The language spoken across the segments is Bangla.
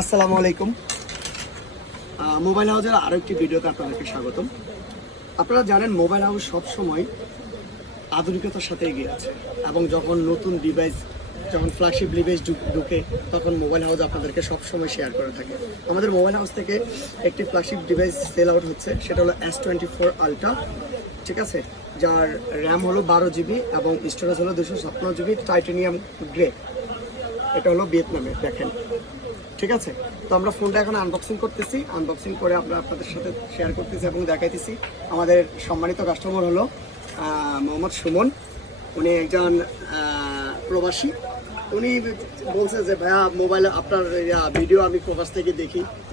আসসালামু আলাইকুম। মোবাইল হাউসের আরো একটি ভিডিওতে আপনাদেরকে স্বাগতম। আপনারা জানেন মোবাইল হাউস সবসময় আধুনিকতার সাথে এগিয়ে আছে এবং যখন নতুন ডিভাইস, যখন ফ্ল্যাগশিপ ডিভাইস ঢুকে তখন মোবাইল হাউস আপনাদেরকে সবসময় শেয়ার করে থাকে। আমাদের মোবাইল হাউস থেকে একটি ফ্ল্যাগশিপ ডিভাইস সেল আউট হচ্ছে, সেটা হলো S24 Ultra, ঠিক আছে, যার র্যাম হলো 12 GB এবং স্টোরেজ হলো 256 GB টাইটানিয়াম গ্রে। এটা হলো ভিয়েতনামের, দেখেন, ঠিক আছে। তো আমরা ফোনটা এখন আনবক্সিং করতেছি, আনবক্সিং করে আমরা আপনাদের সাথে শেয়ার করতেছি এবং দেখাইতেছি। আমাদের সম্মানিত কাস্টমার হলো মোহাম্মদ সুমন, উনি একজন প্রবাসী। উনি বলছে যে ভাইয়া মোবাইলে আপনার ভিডিও আমি প্রবাস থেকে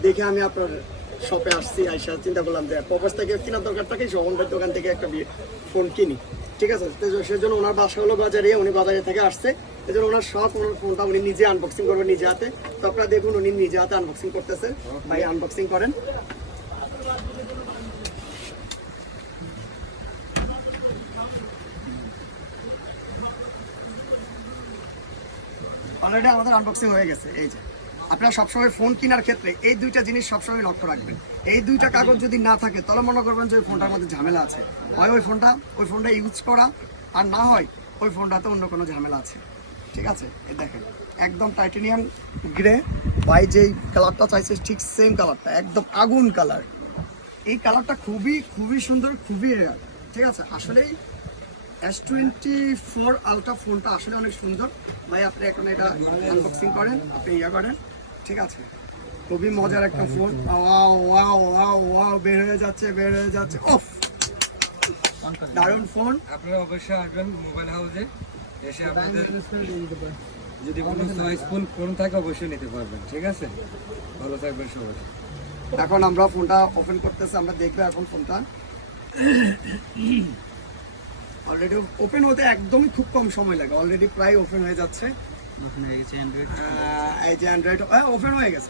দেখে আমি আপনার শপে আসছি, আইসা চিন্তা করলাম যে প্রবাস থেকে কেনার দরকার থাকে, শোভনভাইয়ের দোকান থেকে একটা ফোন কিনি, ঠিক আছে। সেজন্য ওনার বাসা হলো বাজারে, উনি বাজারে থেকে আসছে, এই জন্য ওনার শখ, ওনার ফোনটা উনি নিজে আনবক্সিং করবেন নিজে হাতে। তো আপনারা দেখুন উনি নিজে হাতে আনবক্সিং করতেছে। ভাই আনবক্সিং করেন। অলরেডি আমাদের আনবক্সিং হয়ে গেছে। এই যে আপনারা সবসময় ফোন কেনার ক্ষেত্রে এই দুইটা জিনিস সবসময় লক্ষ্য রাখবেন। এই দুইটা কাগজ যদি না থাকে তাহলে মনে করবেন যে ওই ফোনটার মধ্যে ঝামেলা আছে, হয় ওই ফোনটা ইউজ করা, আর না হয় ওই ফোনটাতে অন্য কোনো ঝামেলা আছে, ঠিক আছে। এই দেখেন একদম টাইটানিয়াম গ্রে, ভাই যেই কালারটা চাইছে ঠিক সেম কালারটা, একদম আগুন কালার। এই কালারটা খুবই খুবই সুন্দর, খুবই রেয়ার, ঠিক আছে। আসলেই S24 Ultra ফোনটা আসলে অনেক সুন্দর। ভাই আপনি এখন এটা আনবক্সিং করেন, আপনি করেন, ঠিক আছে। খুবই মজার একটা phone. Wow wow wow wow, বের হয়ে যাচ্ছে। ওফ, দারুণ ফোন। আপনারা অবশ্যই আসবেন মোবাইল হাউসে, এসে আপনাদের যদি কোনো চয়েস ফোন থাকে অবশ্যই নিতে পারবেন, ঠিক আছে। ভালো থাকবেন সবাই। এখন আমরা ফোনটা ওপেন করতেছি, আমরা দেখবো এখন ফোনটা। অলরেডি ওপেন হতে একদমই খুব কম সময় লাগে, অলরেডি প্রায় ওপেন হয়ে যাচ্ছে। এই যে অ্যান্ড্রয়েড ওপেন হয়ে গেছে।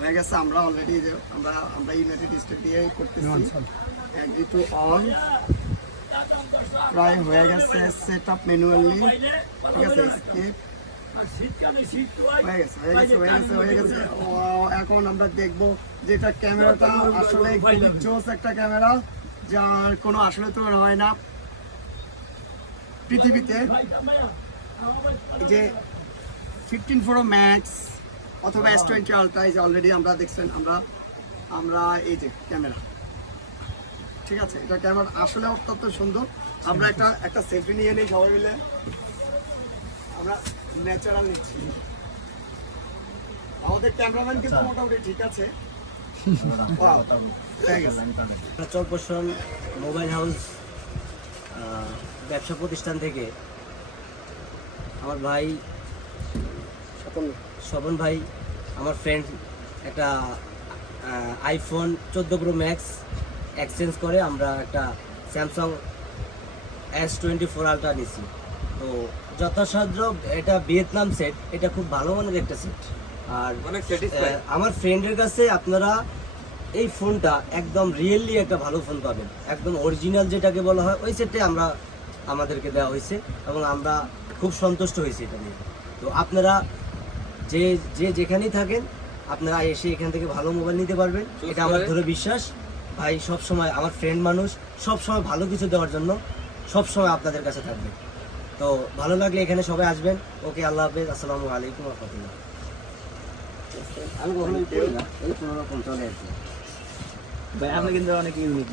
হয়ে গেছে। আমরা অলরেডি আমরা ইউনাইটেড স্টেট দিয়ে করতেছি। এগ্রি টু অন, প্রায় হয়ে গেছে। সেট আপ ম্যানুয়ালি, ঠিক আছে। স্কিপ হয়ে গেছে। এখন আমরা দেখবো যেটা ক্যামেরাটা আসলে জোস একটা ক্যামেরা, যার কোনো আসলে তুলনা হয় না পৃথিবীতে। যে 15 Pro Max অথবা S20 Ultra, এই যে অলরেডি আমরা দেখছেন, আমরা এই যে ক্যামেরা, ঠিক আছে। এটা ক্যামেরা আসলে অত্যন্ত সুন্দর। আমরা একটা সেলফি নিয়ে নিই সবাই মিলে, আমরা ন্যাচারাল নিচ্ছি। আমাদের ক্যামেরাম্যান কিন্তু মোটামুটি ঠিক আছে। চরপোষণ মোবাইল হাউস ব্যবসা প্রতিষ্ঠান থেকে আমার ভাই স্বপন ভাই, আমার ফ্রেন্ড একটা iPhone 14 Pro Max এক্সচেঞ্জ করে আমরা একটা স্যামসাং S24 Ultra নিছি। তো যথাসাধ্য এটা ভিয়েতনাম সেট, এটা খুব ভালো মানের একটা সেট। আর আমার ফ্রেন্ডের কাছে আপনারা এই ফোনটা একদম রিয়েলি একটা ভালো ফোন পাবেন, একদম অরিজিনাল যেটাকে বলা হয়, ওই সেটটাই আমাদেরকে দেওয়া হয়েছে এবং আমরা খুব সন্তুষ্ট হয়েছি এটা নিয়ে। তো আপনারা যেখানেই থাকেন আপনারা এসে এখান থেকে ভালো মোবাইল নিতে পারবেন, এটা আমার ধরে বিশ্বাস। ভাই সবসময় আমার ফ্রেন্ড মানুষ, সবসময় ভালো কিছু দেওয়ার জন্য সবসময় আপনাদের কাছে থাকবে। তো ভালো লাগলে এখানে সবাই আসবেন। ওকে, আল্লাহ হাফেজ, আসসালামু আলাইকুম ওয়া রাহমাতুল্লাহ। আমি কখনোই করি না, এই 15 চলে আসছে ভাই, আপনি কিন্তু অনেক ইউনিক।